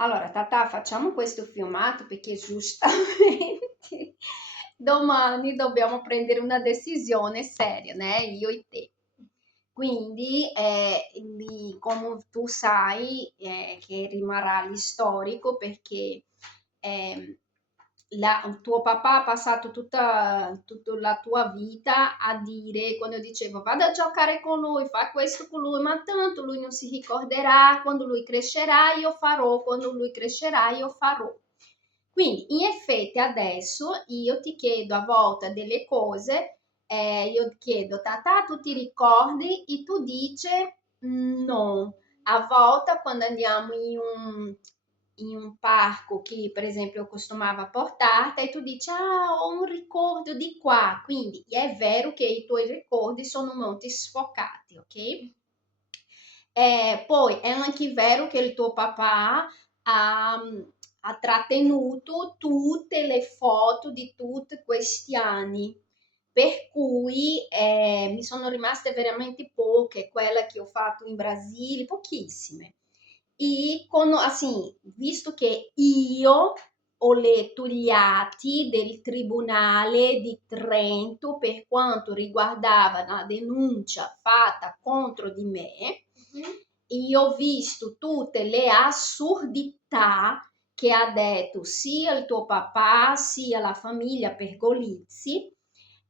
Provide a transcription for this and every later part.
Allora, Tata, facciamo questo filmato perché giustamente domani dobbiamo prendere una decisione seria, né? Io e te. Quindi, come tu sai, che rimarrà lì storico perché ehm, tuo papà ha passato tutta la tua vita a dire, quando io dicevo vado a giocare con lui, fa questo con lui, ma tanto lui non si ricorderà, quando lui crescerà io farò, quando lui crescerà io farò. Quindi in effetti adesso io ti chiedo a volte delle cose, io ti chiedo, Tata, tu ti ricordi? E tu dici no. A volte quando andiamo in un parco che per esempio costumava portarti e tu dici, ah, ho un ricordo di qua. Quindi è vero che i tuoi ricordi sono molto sfocati, ok? Poi è anche vero che il tuo papà ha, ha trattenuto tutte le foto di tutti questi anni, per cui mi sono rimaste veramente poche, quelle che ho fatto in Brasile, pochissime. E assim, visto che io ho letto gli atti del Tribunale di Trento per quanto riguardava la denuncia fatta contro di me, io ho visto tutte le assurdità che ha detto sia il tuo papà sia la famiglia Pergolizzi.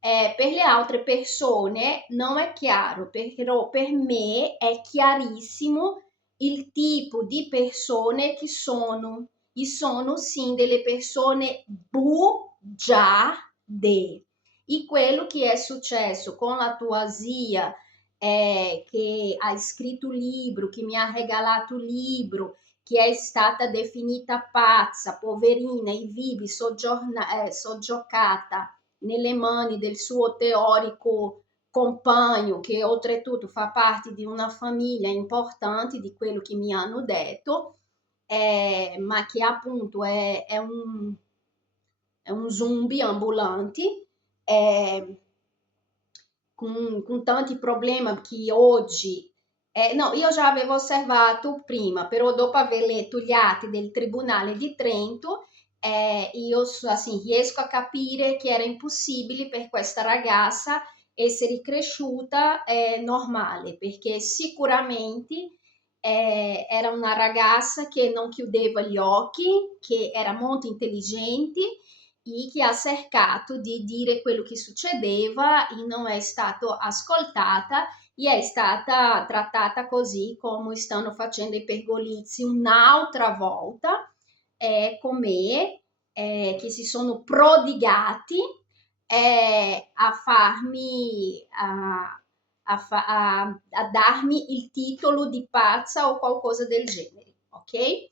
Per le altre persone non è chiaro, però per me è chiarissimo il tipo di persone che sono. E sono sì delle persone bugiarde. E quello che è successo con la tua zia, che ha scritto un libro, che mi ha regalato un libro, che è stata definita pazza, poverina, e vive soggiocata nelle mani del suo teorico compagno, che oltretutto fa parte di una famiglia importante di quello che mi hanno detto, ma che appunto è un zombie ambulante, eh, con tanti problemi che oggi. No, io già avevo osservato prima, però dopo aver letto gli atti del Tribunale di Trento, io assim, riesco a capire che era impossibile per questa ragazza essere cresciuta normale, perché sicuramente era una ragazza che non chiudeva gli occhi, che era molto intelligente e che ha cercato di dire quello che succedeva e non è stata ascoltata e è stata trattata così come stanno facendo i pergolizi un'altra volta, con me, che si sono prodigati a farmi, a darmi il titolo di pazza o qualcosa del genere, ok?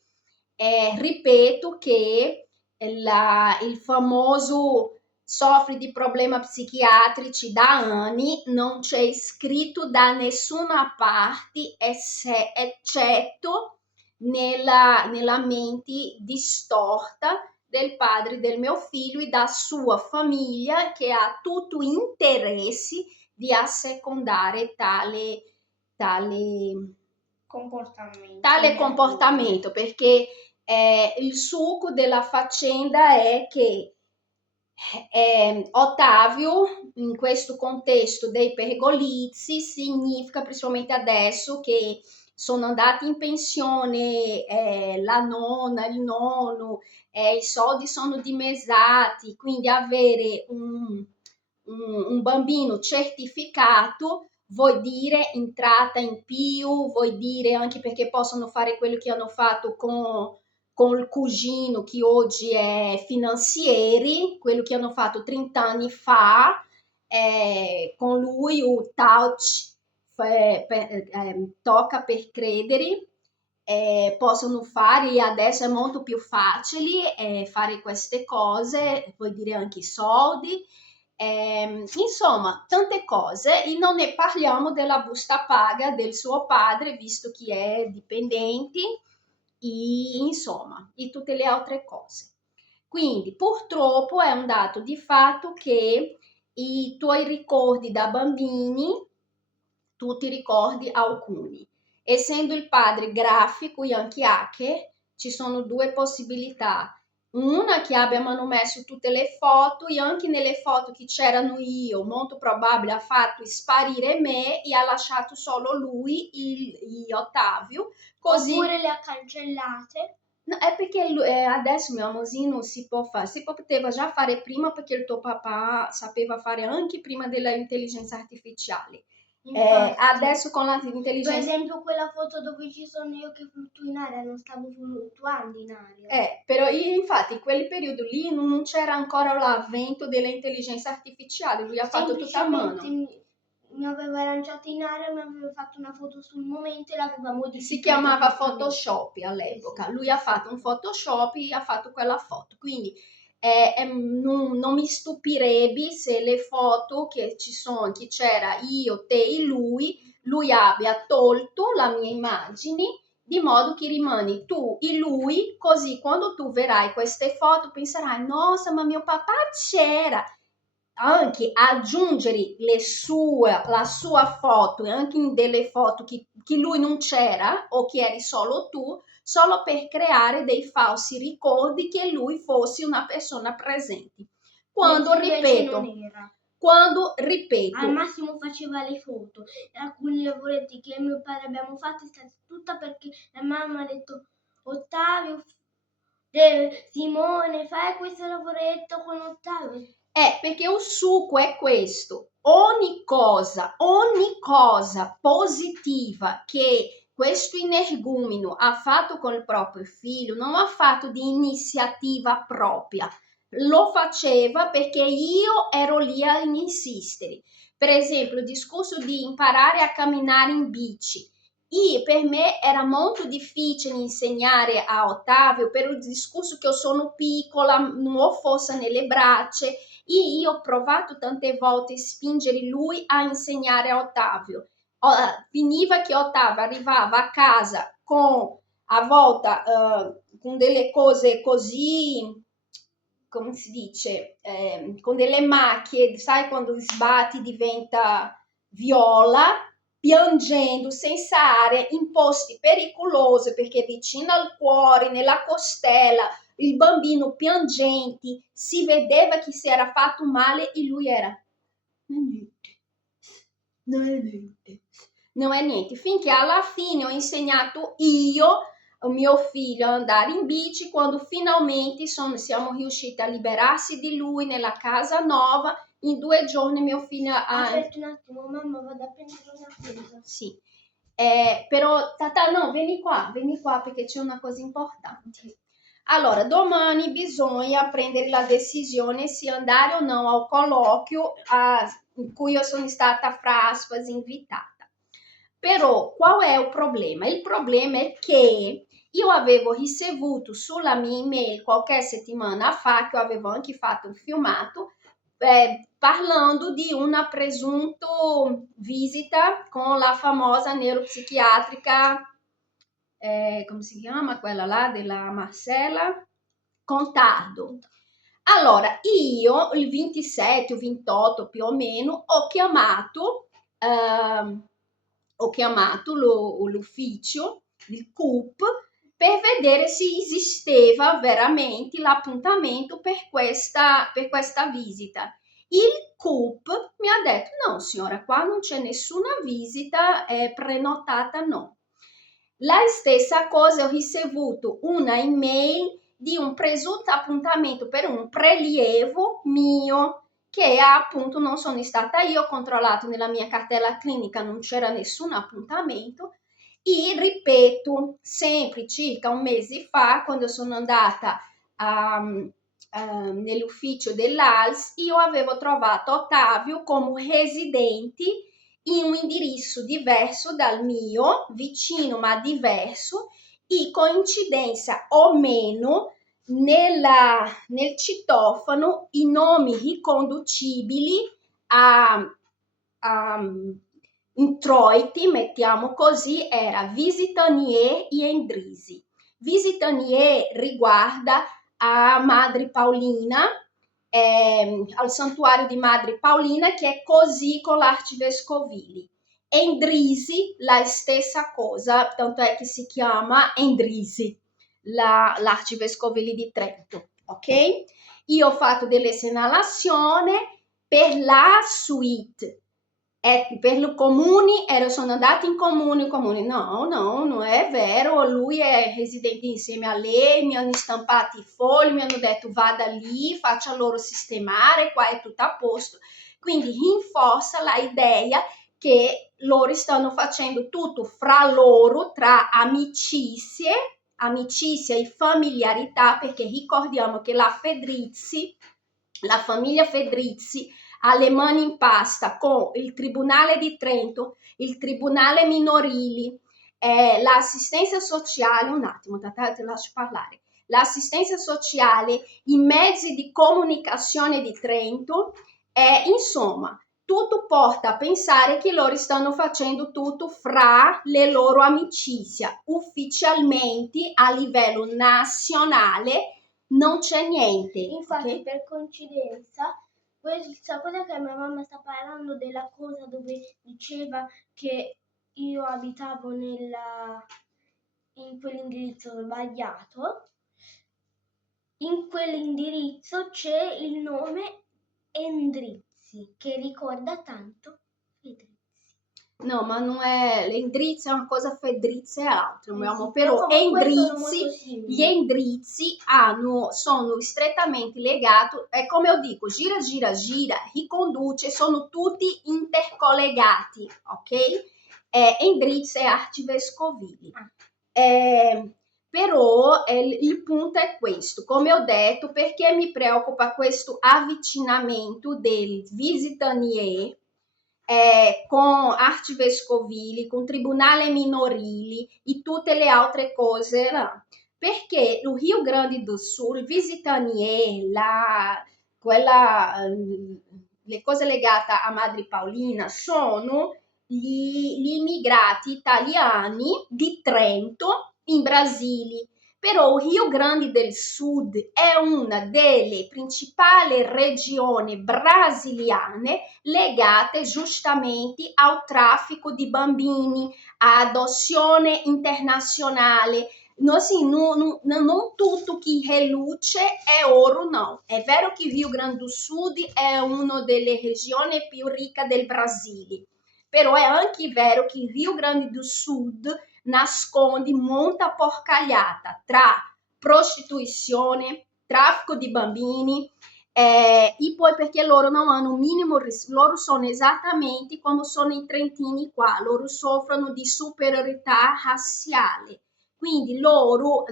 Ripeto che il famoso soffri di problemi psichiatrici da anni, non c'è scritto da nessuna parte, eccetto nella mente distorta del padre del mio figlio e da sua famiglia che ha tutto interesse di assecondare tale comportamento, perché il succo della faccenda è che Ottavio, in questo contesto dei pergolizi, significa principalmente adesso che sono andati in pensione la nonna, il nonno, i soldi sono dimezzati, quindi avere un bambino certificato vuol dire entrata in più, vuol dire anche perché possono fare quello che hanno fatto con il cugino che oggi è finanzieri, quello che hanno fatto 30 anni fa, con lui il touch tocca per credere, possono fare, e adesso è molto più facile fare queste cose, vuol dire anche i soldi, insomma, tante cose, e non ne parliamo della busta paga del suo padre, visto che è dipendente, e insomma, e tutte le altre cose. Quindi, purtroppo, è un dato di fatto che i tuoi ricordi da bambini, tu ti ricordi alcuni. Essendo il padre grafico e anche hacker, ci sono due possibilità. Una che abbiano messo tutte le foto e anche nelle foto che c'erano io, molto probabile ha fatto sparire me e ha lasciato solo lui, Ottavio, così. Oppure le ha cancellate. No, è perché adesso mio amorino si può fare, poteva già fare prima perché il tuo papà sapeva fare anche prima dell'intelligenza artificiale. Adesso con Per l'intelligenza... esempio quella foto dove ci sono io che fluttuo in aria, non stavo fluttuando in aria. Però infatti in quel periodo lì non c'era ancora l'avvento dell'intelligenza artificiale, lui ha fatto tutta a mano. Mi aveva lanciato in aria, mi aveva fatto una foto sul momento e l'aveva modificata. Si chiamava Photoshop all'epoca. Sì. Lui ha fatto un Photoshop e ha fatto quella foto. Quindi non mi stupirebbe se le foto che ci sono, che c'era io, te e lui abbia tolto la mia immagine di modo che rimani tu e lui, così quando tu vedrai queste foto penserai, nossa, ma mio papà c'era. Anche aggiungere la sua foto e anche in delle foto che lui non c'era o che eri solo tu, solo per creare dei falsi ricordi che lui fosse una persona presente. Quando ripeto, al massimo faceva le foto, e alcuni lavoretti che mio padre abbiamo fatto è stata tutta perché la mamma ha detto Ottavio, Simone, fai questo lavoretto con Ottavio. Perché il succo è questo: ogni cosa positiva che questo energumeno ha fatto con il proprio figlio non ha fatto di iniziativa propria, lo faceva perché io ero lì a insistere. Per esempio il discorso di imparare a camminare in bici. E per me era molto difficile insegnare a Ottavio per il discorso che io sono piccola, non ho forza nelle braccia, e io ho provato tante volte a spingere lui a insegnare a Ottavio. Finiva che Ottavio arrivava a casa a volte con delle cose così, come si dice, con delle macchie, sai quando sbatti diventa viola, piangendo senza aria in posti pericolosi perché vicino al cuore, nella costella, il bambino piangente, si vedeva che si era fatto male e lui era non è niente, non è niente, finché alla fine ho insegnato io mio figlio a andare in bici, quando finalmente siamo riusciti a liberarsi di lui nella casa nuova. In 2 giorni mio figlio ha... Aspetta un attimo, mamma, vado a prendere una cosa. Sì. Però Tata, no, vieni qua perché c'è una cosa importante. Allora, domani bisogna prendere la decisione se andare o no al colloquio in cui io sono stata fra aspas invitata. Però qual è il problema? Il problema è che io avevo ricevuto sulla mia email qualche settimana fa, che io avevo anche fatto un filmato, parlando di una presunta visita con la famosa neuropsichiatrica, come si chiama quella là della Marcella Contardo. Allora, io il 27 o 28 più o meno ho chiamato l'ufficio, il CUP, per vedere se esisteva veramente l'appuntamento per questa visita. Il CUP mi ha detto: no signora, qua non c'è nessuna visita prenotata, no. La stessa cosa, ho ricevuto una email di un presunto appuntamento per un prelievo mio, che appunto non sono stata io, ho controllato nella mia cartella clinica, non c'era nessun appuntamento. E ripeto, sempre circa un mese fa, quando sono andata nell'ufficio dell'ALS, io avevo trovato Ottavio come residente in un indirizzo diverso dal mio, vicino ma diverso, e coincidenza o meno nel citofono i nomi riconducibili a introiti, mettiamo così, era Visitanier e Endrisi. Visitanier riguarda a Madre Paolina, al santuario di Madre Paolina, che è così con l'Arcivescovili. Endrisi, la stessa cosa, tanto è che si chiama Endrisi. l'arcivescovile di Trento, ok? Io ho fatto delle segnalazioni per la suite. Per i comuni sono andati in comune, no, non è vero, lui è residente insieme a lei, mi hanno stampato i fogli, mi hanno detto vada lì, faccia loro sistemare, qua è tutto a posto, quindi rinforza l'idea che loro stanno facendo tutto fra loro, tra amicizia e familiarità, perché ricordiamo che la famiglia Fedrizzi ha le mani in pasta con il Tribunale di Trento, il Tribunale Minorili, l'assistenza sociale, un attimo, ti lascio parlare, l'assistenza sociale, i mezzi di comunicazione di Trento, insomma, tutto porta a pensare che loro stanno facendo tutto fra le loro amicizie. Ufficialmente, a livello nazionale, non c'è niente. Infatti, okay? Per coincidenza, questa cosa che mia mamma sta parlando della cosa dove diceva che io abitavo in quell'indirizzo sbagliato, in quell'indirizzo c'è il nome Endrizzi, che ricorda tanto Fedrizzi. No, ma non è l'Endrizzi, è una cosa, Fedrizzi è altro, Sì, però Endrizzi, gli Endrizzi sono strettamente legati, è come io dico, gira, riconduce, sono tutti intercollegati, ok? Endrizzi e arcivescovili. Però il punto è questo, come ho detto, perché mi preoccupa questo avvicinamento del visitanier con arcivescovili, con tribunale minorili e tutte le altre cose là. Perché il Rio Grande do Sul, il visitanier, le cose legate a Madre Paolina sono gli immigrati italiani di Trento in Brasile. Però il Rio Grande del Sud è una delle principali regioni brasiliane legate giustamente al traffico di bambini, a adozione internazionale. Non tutto che reluce è oro, no. È vero che il Rio Grande do Sul è una delle regioni più ricche del Brasile, però è anche vero che il Rio Grande do Sud nasconde molta porcagliata tra prostituzione, traffico di bambini, e poi perché loro non hanno un minimo loro sono esattamente come sono i trentini qua, loro soffrono di superiorità razziale, quindi loro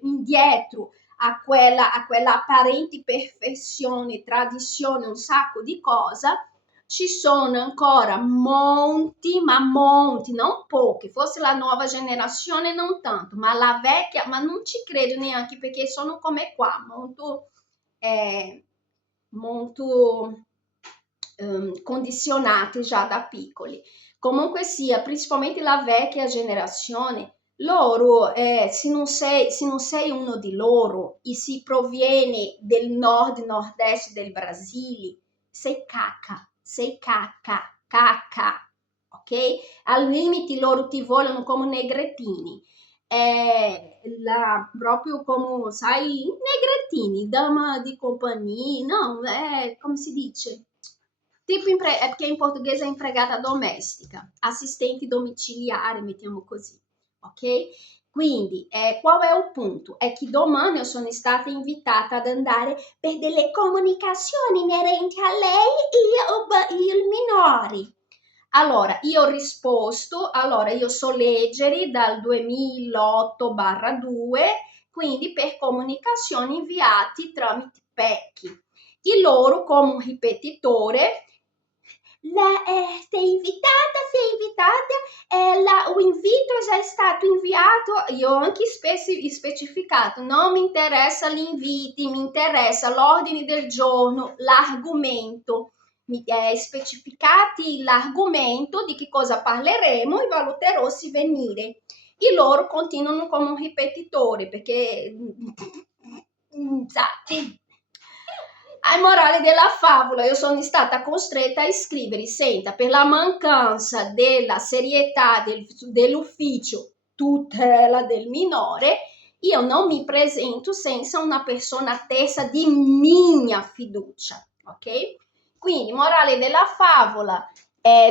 indietro a quella apparente perfezione, tradizione, un sacco di cose, ci sono ancora monti, ma monti, non pochi, forse la nuova generazione non tanto, ma la vecchia, ma non ci credo neanche perché sono come qua, molto condizionati già da piccoli. Comunque sia, principalmente la vecchia generazione, loro, se non sei uno di loro e si proviene del nord-nord-est del Brasile, sei cacca, ok? Al limite loro ti vogliono come negrettini, proprio come, sai, negrettini, dama di compagnia, no, come si dice? Tipo, perché in portoghese è impregata domestica, assistenti domiciliari, mettiamo così, ok? Quindi, qual è il punto? È che domani io sono stata invitata ad andare per delle comunicazioni inerenti a lei e il minori. Allora, io ho risposto, io so leggere dal 2008/2, quindi per comunicazioni inviati tramite PEC. E loro, come un ripetitore, sei invitata, o invito è già stato inviato, io ho anche specificato, non mi interessa gli inviti, mi interessa l'ordine del giorno, l'argomento, specificati l'argomento di che cosa parleremo e valuterò se venire. E loro continuano come un ripetitore perché a morale della favola, io sono stata costretta a scrivere, senta, per la mancanza della serietà dell'ufficio tutela del minore, io non mi presento senza una persona terza di mia fiducia, ok? Quindi, morale della favola,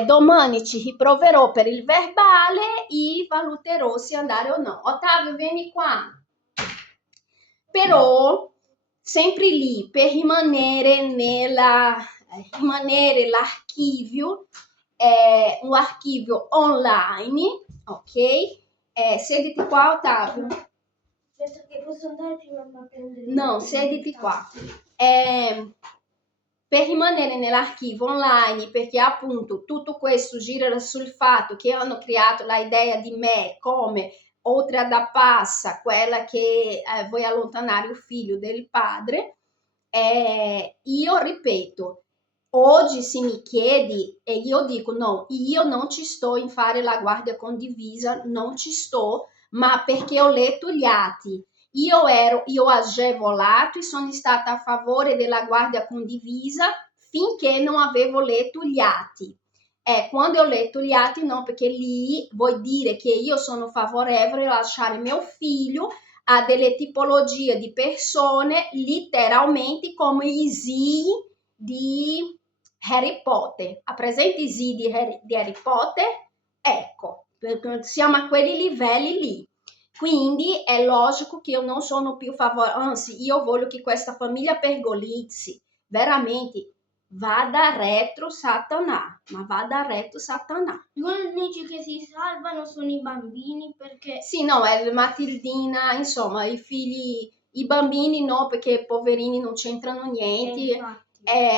domani ci riproverò per il verbale e valuterò se andare o no. Ottavio, vieni qua. Però, sempre lì, per rimanere l'archivio, un archivio online, ok? Sediti qua, Ottavio. Penso che posso andare prima a prendere. No, sediti qua. Per rimanere nell'archivio online, perché appunto tutto questo gira sul fatto che hanno creato l'idea di me come oltre ad appassa, quella che vuoi allontanare il figlio del padre, io ripeto, oggi se mi chiedi e io dico no, io non ci sto in fare la guardia condivisa, non ci sto, ma perché ho letto gli atti. Io ho agevolato e sono stata a favore della guardia condivisa finché non avevo letto gli atti. Quando ho letto gli atti, no, perché lì vuol dire che io sono favorevole a lasciare mio figlio a delle tipologie di persone letteralmente come i zii di Harry Potter. Ha presente i zii di Harry Potter? Ecco, siamo a quei livelli lì. Quindi è logico che io non sono più favorevole, anzi io voglio che questa famiglia pergolizzi, veramente vada retro Satana, ma vada retro Satana. Gli unici che si salvano sono i bambini perché... Sì, no, è Matildina, insomma, i figli, i bambini no, perché poverini non c'entrano niente.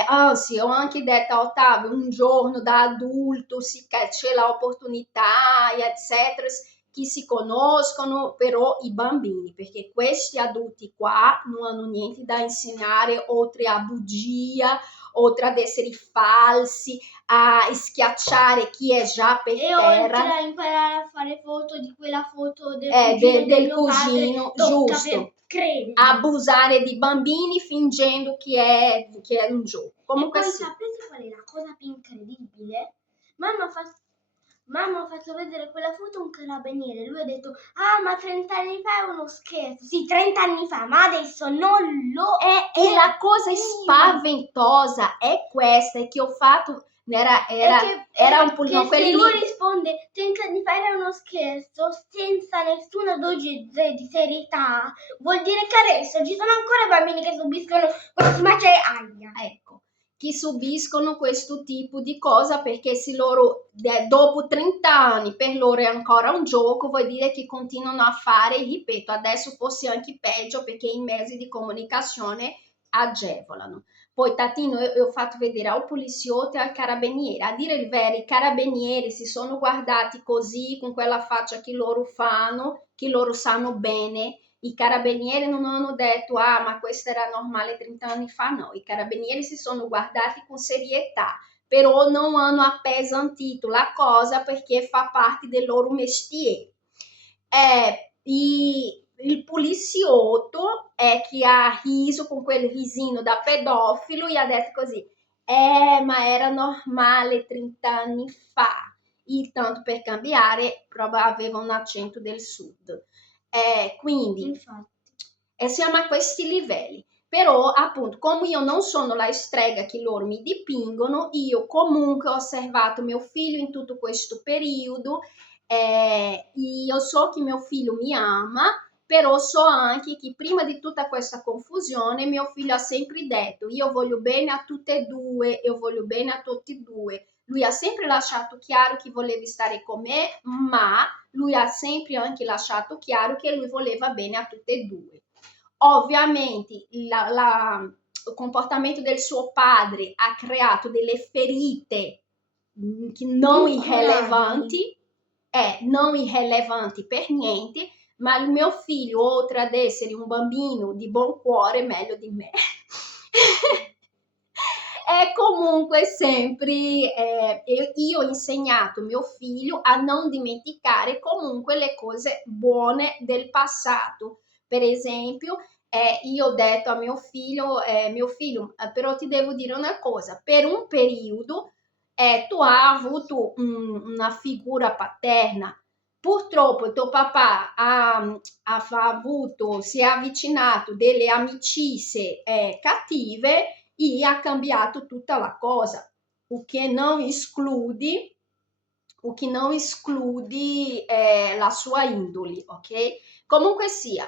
Anzi, ho anche detto a Ottavio, un giorno da adulto c'è l'opportunità, eccetera, che si conoscono, però i bambini, perché questi adulti qua non hanno niente da insegnare oltre a bugia, oltre ad essere falsi, a schiacciare chi è già per terra. Oltre a imparare a fare foto di quella foto del cugino, giusto. Abusare di bambini fingendo che è un gioco. Comunque e poi sì. sapete qual è la cosa più incredibile? Mamma ha fatto vedere quella foto a un carabiniere. Lui ha detto: ah, ma 30 anni fa è uno scherzo. Sì, 30 anni fa, ma adesso non lo è. E la cosa spaventosa è questa, è che ho fatto... Era un po'... Che se lui risponde 30 anni fa era uno scherzo senza nessuna dose di serietà, vuol dire che adesso ci sono ancora bambini che subiscono questo aia. Ecco, che subiscono questo tipo di cosa perché se loro dopo 30 anni per loro è ancora un gioco, vuol dire che continuano a fare, ripeto, adesso forse anche peggio perché i mezzi di comunicazione agevolano. Poi Tatino, io ho fatto vedere al poliziotto e al carabiniere, a dire il vero, i carabinieri si sono guardati così con quella faccia che loro fanno, che loro sanno bene. I carabinieri non hanno detto ah ma questo era normale 30 anni fa, no, i carabinieri si sono guardati con serietà, però non hanno appesantito la cosa perché fa parte del loro mestiere. Il poliziotto è che ha riso con quel risino da pedofilo e ha detto così, ma era normale 30 anni fa, e tanto per cambiare aveva un accento del sud. Quindi siamo a questi livelli. Però appunto come io non sono la strega che loro mi dipingono, io comunque ho osservato mio figlio in tutto questo periodo, io so che mio figlio mi ama, però so anche che prima di tutta questa confusione mio figlio ha sempre detto io voglio bene a tutte e due, io voglio bene a tutti e due. Lui ha sempre lasciato chiaro che voleva stare con me, ma lui ha sempre anche lasciato chiaro che lui voleva bene a tutte e due. Ovviamente il comportamento del suo padre ha creato delle ferite non irrilevanti, non irrilevanti per niente, ma il mio figlio, oltre ad essere un bambino di buon cuore, meglio di me, è comunque sempre, io ho insegnato mio figlio a non dimenticare comunque le cose buone del passato. Per esempio, io ho detto a mio figlio, però ti devo dire una cosa, per un periodo tu hai avuto una figura paterna purtroppo tuo papà si è avvicinato delle amicizie cattive e ha cambiato tutta la cosa, o che non escludi la sua indole, ok? Comunque sia,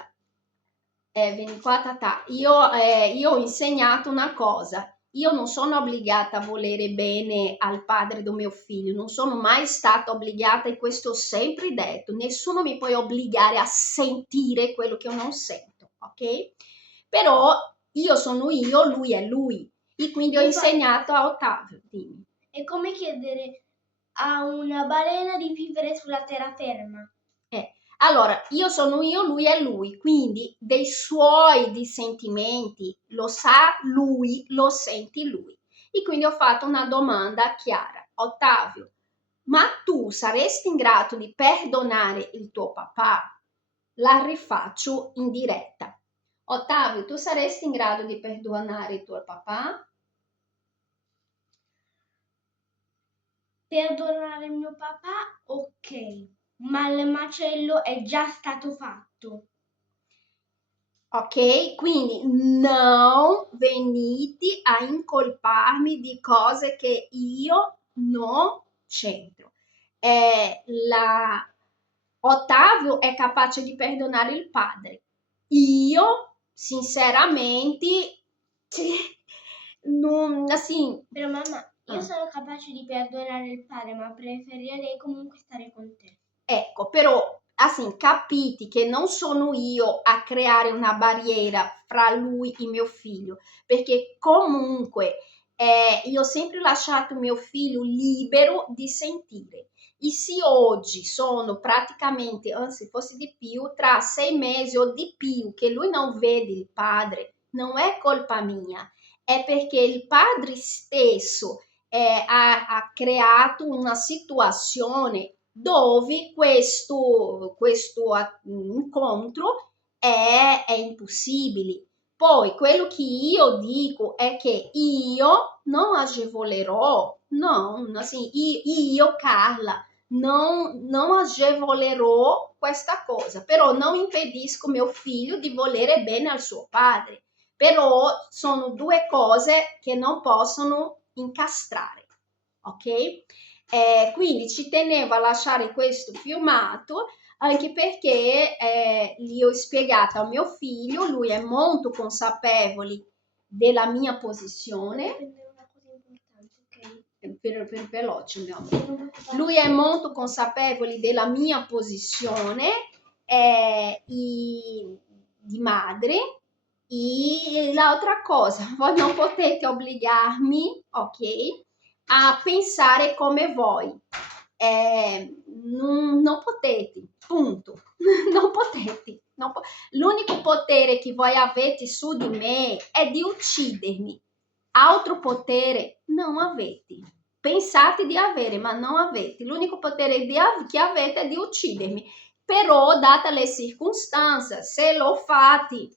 vieni qua Tata, io ho insegnato una cosa, io non sono obbligata a volere bene al padre del mio figlio, non sono mai stata obbligata e questo ho sempre detto, nessuno mi può obbligare a sentire quello che io non sento, ok? Però io sono io, lui è lui, e quindi ho insegnato a Ottavio, dimmi. È come chiedere a una balena di vivere sulla terraferma. Allora, io sono io, lui è lui, quindi dei suoi di sentimenti lo sa lui, lo senti lui. E quindi ho fatto una domanda chiara. Ottavio, ma tu saresti in grado di perdonare il tuo papà? La rifaccio in diretta. Ottavio, tu saresti in grado di perdonare il tuo papà? Perdonare mio papà, ok, ma il macello è già stato fatto. Ok, quindi non venite a incolparmi di cose che io non c'entro. Ottavio è capace di perdonare il padre. Io, sinceramente, non, assim, Però mamma, io sono capace di perdonare il padre, ma preferirei comunque stare con te. Ecco, però assim, capiti che non sono io a creare una barriera fra lui e mio figlio, perché comunque io ho sempre lasciato mio figlio libero di sentire. E se oggi sono praticamente, anzi forse di più, tra 6 mesi o di più che lui non vede il padre, non è colpa mia, è perché il padre stesso ha creato una situazione dove questo incontro è impossibile. Poi quello che io dico è che io non agevolerò, no, assim, io Carla, non agevolerò questa cosa, però non impedisco mio figlio di volere bene al suo padre. Però sono due cose che non possono incastrare, ok? Quindi ci tenevo a lasciare questo filmato anche perché gli ho spiegato a mio figlio, lui è molto consapevole della mia posizione. Per veloce, mio amore. Lui è molto consapevole della mia posizione di madre. E l'altra cosa, voi non potete obbligarmi, ok, a pensare come voi. Non potete, punto. Non potete. L'unico potere che voi avete su di me è di uccidermi. Altro potere non avete. Pensate di avere, ma non avete. L'unico potere che avete è di uccidermi. Però, date le circostanze, se lo fate,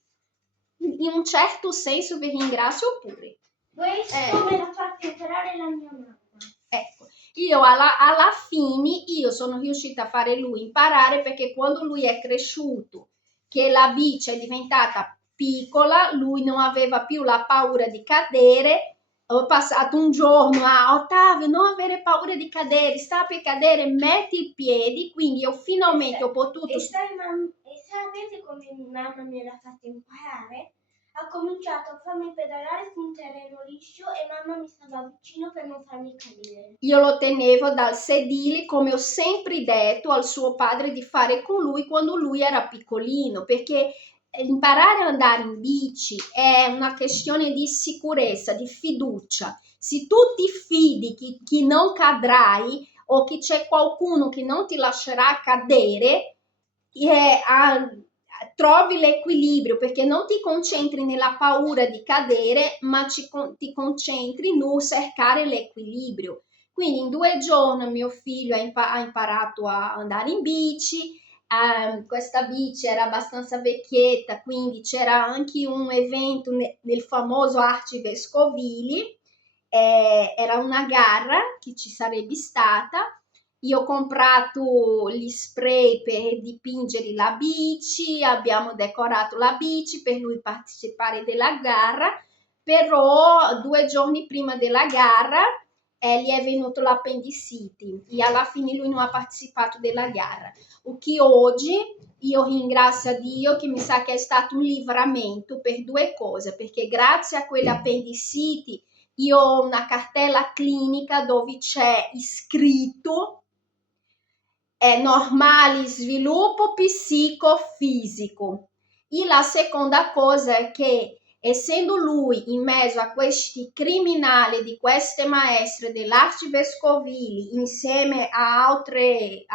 in un certo senso vi ringrazio pure. Questo me l'ha fatto imparare la mia mamma. Ecco, io alla fine io sono riuscita a fare lui imparare perché quando lui è cresciuto, che la bici è diventata piccola, lui non aveva più la paura di cadere. Ho passato un giorno a Ottavio, non avere paura di cadere, sta per cadere, metti i piedi, quindi io finalmente ho potuto... E sapete come mamma me l'ha fatto imparare? Ha cominciato a farmi pedalare su un terreno liscio e mamma mi stava vicino per non farmi cadere. Io lo tenevo dal sedile, come ho sempre detto al suo padre di fare con lui quando lui era piccolino, perché imparare ad andare in bici è una questione di sicurezza, di fiducia. Se tu ti fidi che non cadrai o che c'è qualcuno che non ti lascerà cadere, trovi l'equilibrio perché non ti concentri nella paura di cadere, ma ti concentri nel cercare l'equilibrio. Quindi in 2 giorni mio figlio ha imparato a andare in bici. Questa bici era abbastanza vecchietta, quindi c'era anche un evento nel famoso Arcivescovili, era una gara che ci sarebbe stata Io ho comprato gli spray per dipingere la bici, abbiamo decorato la bici per lui partecipare della gara, però 2 giorni prima della gara gli è venuto l'appendiciti e alla fine lui non ha partecipato della gara. O che oggi io ringrazio a Dio che mi sa che è stato un livramento per 2 cose, perché grazie a quell'appendiciti io ho una cartella clinica dove c'è iscritto normale sviluppo psicofisico. E la seconda cosa è che, essendo lui in mezzo a questi criminali di queste maestre dell'arte vescovili insieme a altre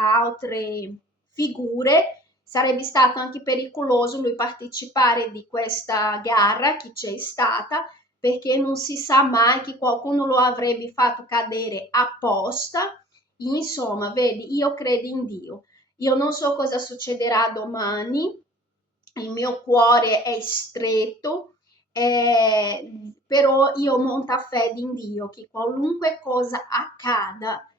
figure, sarebbe stato anche pericoloso lui partecipare di questa gara che c'è stata, perché non si sa mai che qualcuno lo avrebbe fatto cadere apposta. Insomma, vedi, io credo in Dio. Io non so cosa succederà domani, il mio cuore è stretto, però io ho molta fede in Dio che qualunque cosa accada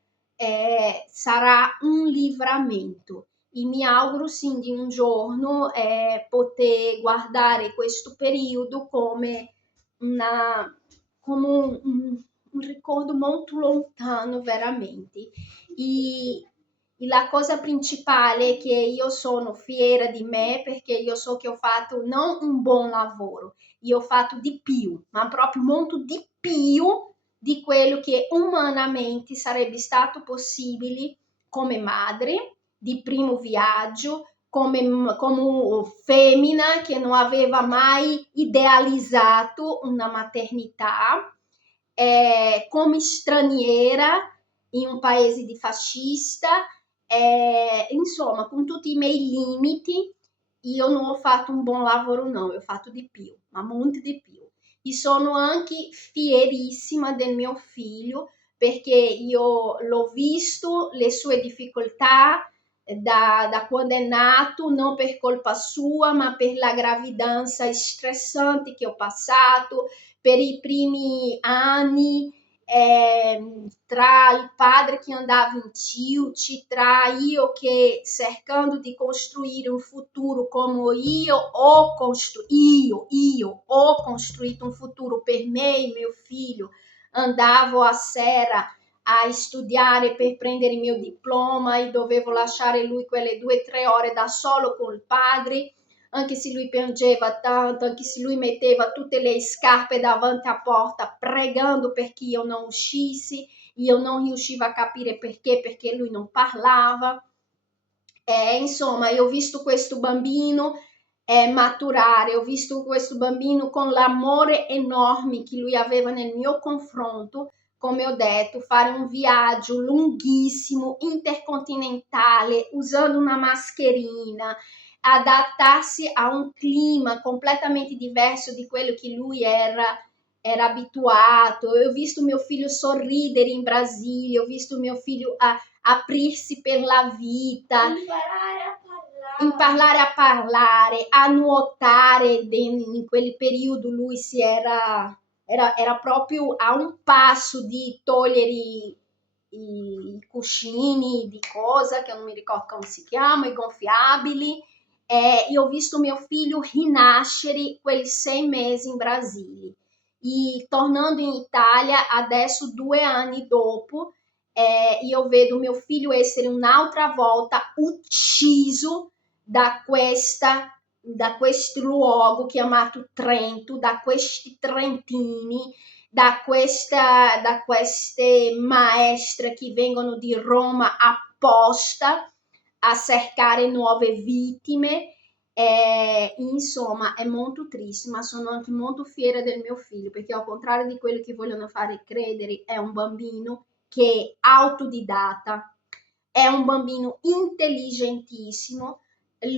sarà un livramento. E mi auguro sì di un giorno poter guardare questo periodo una, come un ricordo molto lontano veramente. E la cosa principale è che io sono fiera di me perché io so che ho fatto non un buon lavoro, io ho fatto di più, ma proprio molto di più di quello che umanamente sarebbe stato possibile come madre di primo viaggio, come femmina che non aveva mai idealizzato una maternità, come straniera in un paese di fascista, insomma, con tutti i miei limiti, io non ho fatto un buon lavoro, no, ho fatto di più, ma molto di più. E sono anche fierissima del mio figlio perché io l'ho visto, le sue difficoltà da quando è nato, non per colpa sua, ma per la gravidanza stressante che ho passato, per i primi anni tra il padre che andava in ciuci, tra io che cercando di costruire un futuro come io ho costruito un futuro per me e mio figlio, andavo a sera a studiare per prendere il mio diploma e dovevo lasciare lui quelle 2 o 3 ore da solo col padre, anche se lui piangeva tanto, anche se lui metteva tutte le scarpe davanti a porta pregando perché io non uscissi, io non riuscivo a capire perché lui non parlava. Insomma, io ho visto questo bambino maturare, ho visto questo bambino con l'amore enorme che lui aveva nel mio confronto, come ho detto, fare un viaggio lunghissimo, intercontinentale, usando una mascherina, adattarsi a un clima completamente diverso di quello che lui era abituato. Eu ho visto mio figlio sorridere in Brasile, ho visto mio figlio aprirsi per la vita, imparare a parlare, a nuotare. In quel periodo lui era proprio a un passo di togliere i cuscini di cosa che non mi ricordo come si chiama, i gonfiabili. Io ho visto mio figlio rinascere quei 6 mesi in Brasile e tornando in Italia adesso 2 anni dopo io vedo mio figlio essere un'altra volta ucciso da questo luogo chiamato Trento, da questi trentini, da queste maestre che vengono di Roma apposta a cercare nuove vittime. Insomma, è molto triste, ma sono anche molto fiera del mio figlio perché, al contrario di quello che vogliono fare credere, è un bambino che è autodidatta, è un bambino intelligentissimo.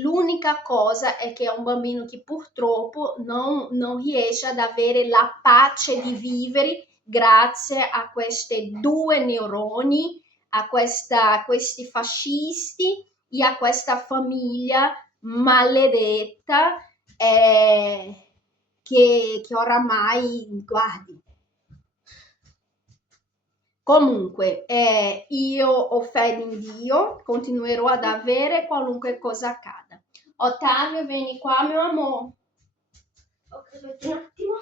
L'unica cosa è che è un bambino che purtroppo non riesce ad avere la pace di vivere grazie a queste 2 neuroni, a questi fascisti e a questa famiglia maledetta che oramai, guardi, Comunque, io ho fede in Dio, continuerò ad avere qualunque cosa accada. Ottavio, vieni qua, mio amore. Ok, aspetta un attimo.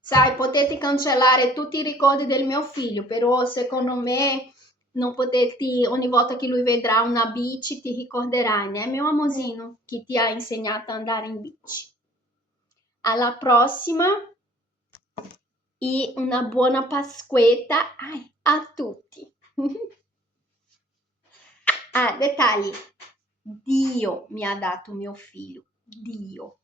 Sai, potete cancellare tutti i ricordi del mio figlio, però secondo me non potete, ogni volta che lui vedrà una bici ti ricorderai, né, mio amorino, che ti ha insegnato ad andare in bici. Alla prossima e una buona Pasquetta a tutti. Dettagli. Dio mi ha dato mio figlio. Dio.